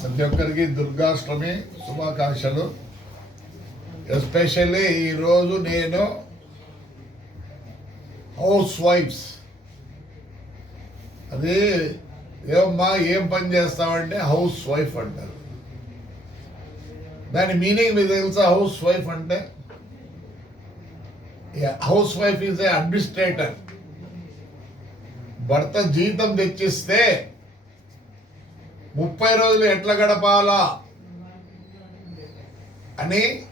ప్రతి ఒక్కరికి దుర్గాష్టమి శుభాకాంక్షలు. ఎస్పెషల్లీ ఈరోజు నేను హౌస్ వైఫ్స్ అది ఏమమ్మా ఏం పని చేస్తావంటే హౌస్ వైఫ్ అంటారు. దాని మీనింగ్ మీకు తెలుసా హౌస్ వైఫ్ అంటే? House wife is a administrator భర్త జీతం తెచ్చిస్తే ముప్పై రోజులు ఎట్లా గడపాలా? అని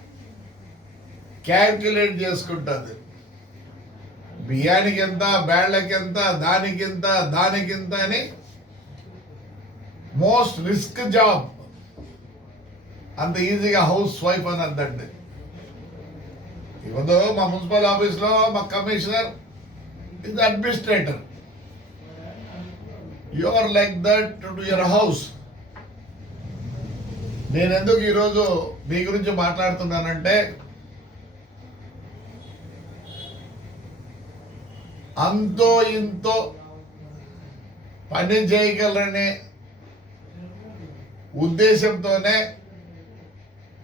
క్యాల్కులేట్ చేసుకుంటుంది. బియ్యానికి ఎంత బ్యాళ్ళకి ఎంత దానికి ఎంత దానికి ఎంత అని మోస్ట్ రిస్క్ జాబ్. అంత ఈజీగా హౌస్ వైఫ్ అని అందండి ఇవ్వదు మా మున్సిపల్ ఆఫీస్లో మా commissioner is administrator. You are like that to your house నేను ఎందుకు ఈరోజు మీ గురించి మాట్లాడుతున్నానంటే అంతో ఇంతో పని చేయగలరనే ఉద్దేశంతోనే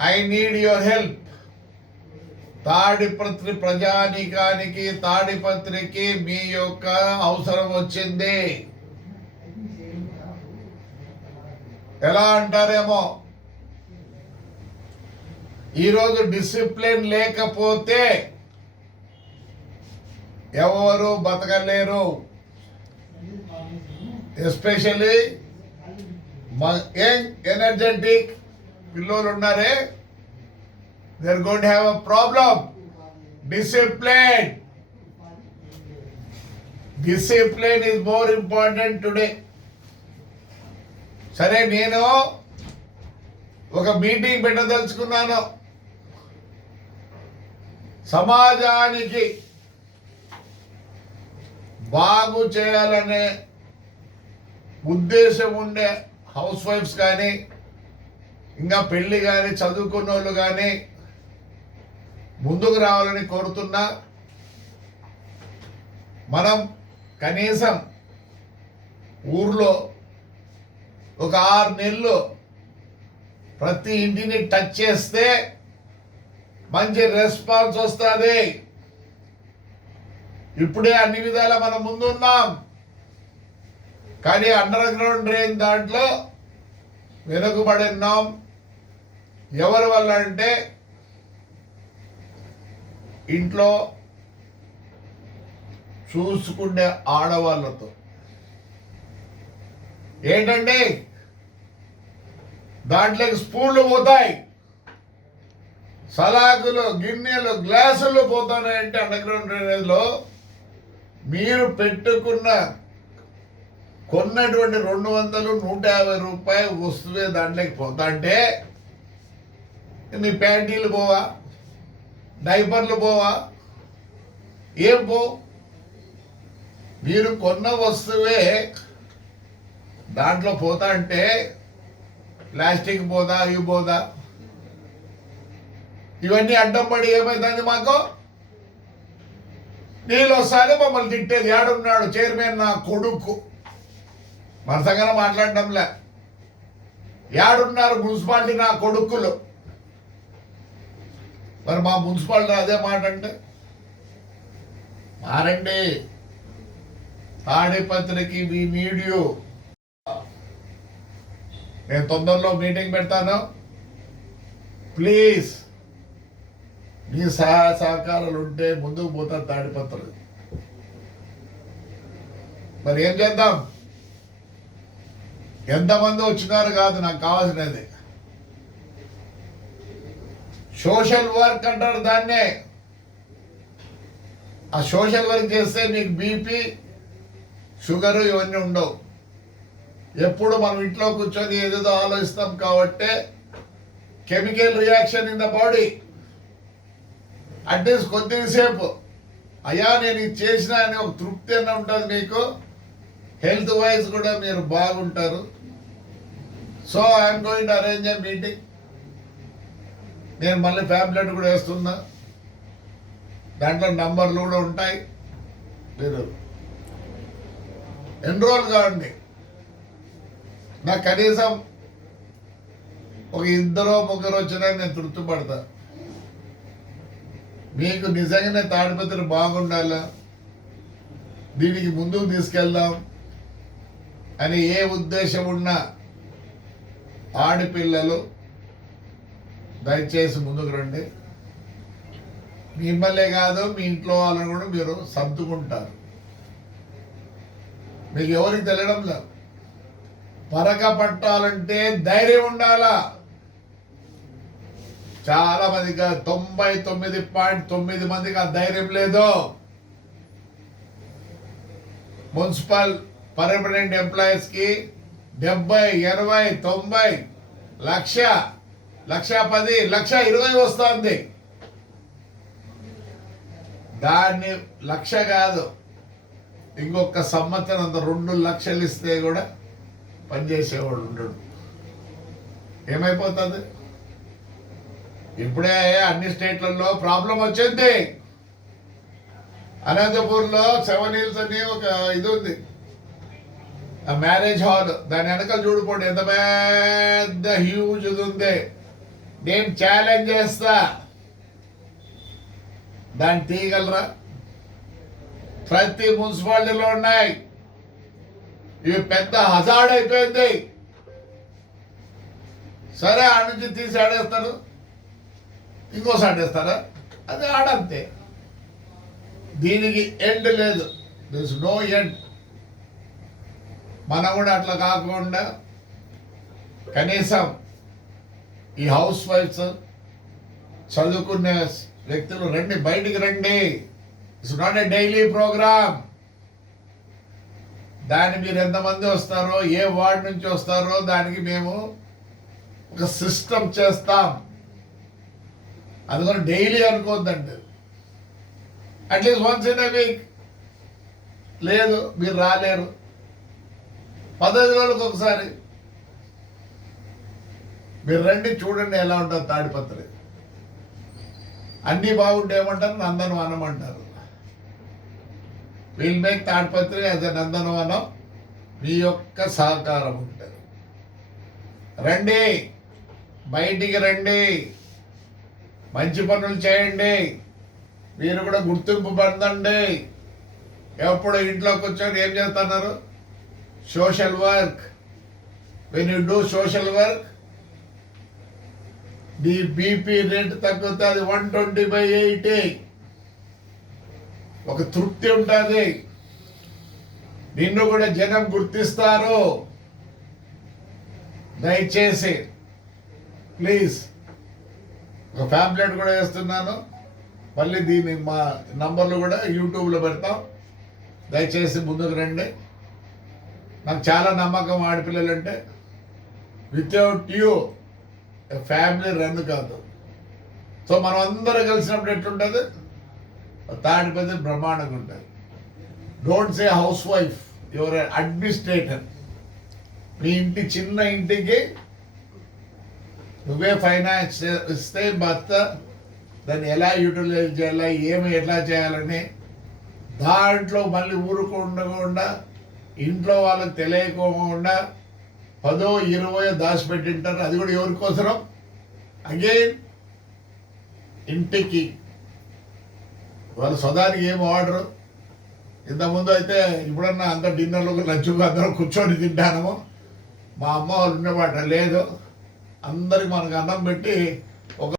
I need your help. Tadipatri ప్రజానీకానికి తాడిపత్రికి మీ యొక్క అవసరం వచ్చింది. ఎలా అంటారేమో? ఈరోజు డిసిప్లిన్ లేకపోతే ఎవరు బతకలేరు. ఎస్పెషల్లీ యంగ్ ఎనర్జెటిక్ పిల్లలు ఉన్నారే. They're going have a problem discipline discipline is more important today సరే నేను ఒక మీటింగ్ పెట్టదలుచుకున్నాను. సమాజానికి బాగు చేయాలనే ఉద్దేశం ఉండే హౌస్ వైఫ్స్ కానీ ఇంకా పెళ్ళి కానీ చదువుకున్న వాళ్ళు కానీ ముందుకు రావాలని కోరుతున్నా. మనం కనీసం ఊర్లో ఒక ఆరు నెలలు ప్రతి ఇంటిని టచ్ చేస్తే మంచి రెస్పాన్స్ వస్తుంది. ఇప్పుడే అన్ని విధాల మనం ముందున్నాం. కానీ అండర్ గ్రౌండ్ డ్రైన్ దాంట్లో వెనుకబడి ఉన్నాం. ఎవరి వల్ల అంటే ఇంట్లో చూసుకునే ఆడవాళ్ళతో. ఏంటంటే దాంట్లోకి స్పూన్లు పోతాయి. సలాకులు గిన్నెలు గ్లాసులు పోతున్నాయంటే అండర్ గ్రౌండ్ డ్రైనేజ్లో మీరు పెట్టుకున్న కొన్నటువంటి రెండు వందలు నూట యాభై రూపాయలు వస్తువే దాంట్లోకి పోతా అంటే ప్యాంటీలు పోవా? డైపర్లు పోవా? ఏం పో? మీరు కొన్న వస్తువే దాంట్లో పోతా అంటే ప్లాస్టిక్ పోదా ఇవి పోదా? ఇవన్నీ అడ్డం పడి ఏమైందండి మాకు? నీళ్ళు వస్తానే మమ్మల్ని తిట్టేది ఏడున్నాడు చైర్మన్ నా కొడుకు. మనసంగానే మాట్లాడడంలే. ఏడున్నారు మున్సిపాలిటీ నా కొడుకులు. మరి మా మున్సిపాలిటీ అదే మాట అంటే? మారండి. తాడిపత్రికి మీ నీడియో నేను తొందరలో మీటింగ్ పెడతాను. ప్లీజ్. నీ సహాయ సహకారాలు ఉంటే ముందుకు పోతాను తాడిపత్రులు. మరి ఏం చేద్దాం? ఎంతమంది వచ్చినారు కాదు నాకు కావాల్సినది. సోషల్ వర్క్ అంటారు దాన్నే. ఆ సోషల్ వర్క్ చేస్తే నీకు బీపీ షుగర్ ఇవన్నీ ఉండవు. ఎప్పుడు మనం ఇంట్లో కూర్చొని ఏదేదో ఆలోచిస్తాం కాబట్టి chemical reaction in the body. At least కొద్దిసేపు. అయ్యా నేను ఇది చేసిన అని ఒక తృప్తి అన్న ఉంటుంది మీకు? హెల్త్ వైజ్ కూడా మీరు బాగుంటారు. So I'm going to arrange a meeting నేను మళ్ళీ ఫ్యాబ్లెట్ కూడా వేస్తున్నా. దాంట్లో నంబర్లు కూడా ఉంటాయి. మీరు ఎన్రోల్ కావండి నాకు కనీసం ఒక ఇద్దరో ముగ్గురు వచ్చినా నేను తృప్తి పడతాను మీకు నిజంగానే తాడిపత్రి బాగుండాలా? దీనికి ముందుకు తీసుకెళ్దాం అని ఏ ఉద్దేశం ఉన్నా ఆడపిల్లలు దయచేసి ముందుకు రండి. మిమ్మల్నే కాదు మీ ఇంట్లో వాళ్ళని కూడా మీరు సర్దుకుంటారు. మీకు ఎవరికి తెలియడం లేదు. పరక పట్టాలంటే ధైర్యం ఉండాలా? చాలా మందికి తొంభై తొమ్మిది పాయింట్ తొమ్మిది మందికి ఆ ధైర్యం లేదు. మున్సిపల్ పర్మనెంట్ ఎంప్లాయీస్కి డెబ్బై ఎనభై తొంభై లక్ష లక్ష పది లక్ష ఇరవై వస్తుంది. దాన్ని లక్ష కాదు ఇంకొక సంవత్సరం అంత రెండు లక్షలు ఇస్తే కూడా పనిచేసేవాడు ఉండడు ఏమైపోతుంది? ఇప్పుడే అన్ని స్టేట్లలో ప్రాబ్లం వచ్చింది. అనంతపూర్లో సెవెన్ హిల్స్ అని ఒక ఇది ఉంది. ఆ మ్యారేజ్ హాల్. దాని వెనకాల చూడుకోండి ఎంత పెద్ద హ్యూజ్ ఉంది. నేను ఛాలెంజ్ చేస్తా. దాన్ని తీయగలరా? ప్రతి మున్సిపాలిటీలో ఉన్నాయి. ఇవి పెద్ద హజార్డ్ అయిపోయింది. సరే ఆ నుంచి తీసి ఆడేస్తారు. ఇంకోసారి ఆడేస్తారా అది ఆడంతే. దీనికి ఎండ్ లేదు. దిస్ నో ఎండ్ మనం కూడా అట్లా కాకుండా కనీసం ఈ హౌస్ వైఫ్స్ చదువుకునే వ్యక్తులు రండి బయటికి రండి. It's not a daily program దాన్ని మీరు ఎంతమంది వస్తారో ఏ వార్డ్ నుంచి వస్తారో దానికి మేము ఒక సిస్టమ్ చేస్తాం. అది కూడా daily అనుకోవద్దండి. At least once in a week లేదు మీరు రాలేరు. పదహైదు రోజులకు ఒకసారి. మీరు రండి చూడండి ఎలా ఉంటుంది తాడిపత్రి. అన్నీ బాగుంటే ఏమంటారు? నందనవనం అంటారు. Will make Tadipatri as a నందనవనం. మీ యొక్క సహకారం ఉంటుంది. రండి. బయటికి రండి. మంచి పనులు చేయండి. మీరు కూడా గుర్తింపు పొందండి. ఎప్పుడు ఇంట్లో కూర్చొని ఏం చేస్తున్నారు? Social work. When you do social work నీ బీపీ రేట్ తగ్గుతుంది వన్ ట్వంటీ బై ఎయిటీ. ఒక తృప్తి ఉంటుంది. నిన్ను కూడా జనం గుర్తిస్తారు. దయచేసి ప్లీజ్. ఒక ఫ్యాబ్లెట్ కూడా వేస్తున్నాను. మళ్ళీ దీని మా నంబర్లు కూడా యూట్యూబ్లో పెడతాం. దయచేసి ముందుకు రండి. నాకు చాలా నమ్మకం ఆడపిల్లలంటే వితౌట్ యూ ఫ్యామిలీ రన్ కాదు. సో మనం అందరం కలిసినప్పుడు ఎట్లుంటుంది? తాడిపతి బ్రహ్మాండంగా ఉంటుంది. Don't say house wife your administrator మీ ఇంటి చిన్న ఇంటికి నువ్వే ఫైనాన్స్ ఇస్తే భర్త దాన్ని ఎలా యూటిలైజ్ చేయాలా ఏమి ఎట్లా చేయాలని దాంట్లో మళ్ళీ ఊరుకుండకుండా ఇంట్లో వాళ్ళకి తెలియకోకుండా పదో ఇరవయో దాచిపెట్టింటారు. అది కూడా ఎవరి కోసరం? అగైన్ ఇంటికి. వాళ్ళ సదానికి ఏం ఆర్డర్ ఇంతకుముందు అయితే ఇప్పుడన్నా అంత డిన్నర్లో లంచ్ అందరం కూర్చొని తింటాము మా అమ్మ వాళ్ళు ఉండేవాట లేదు. అందరికి మనకు అన్నం పెట్టి ఒక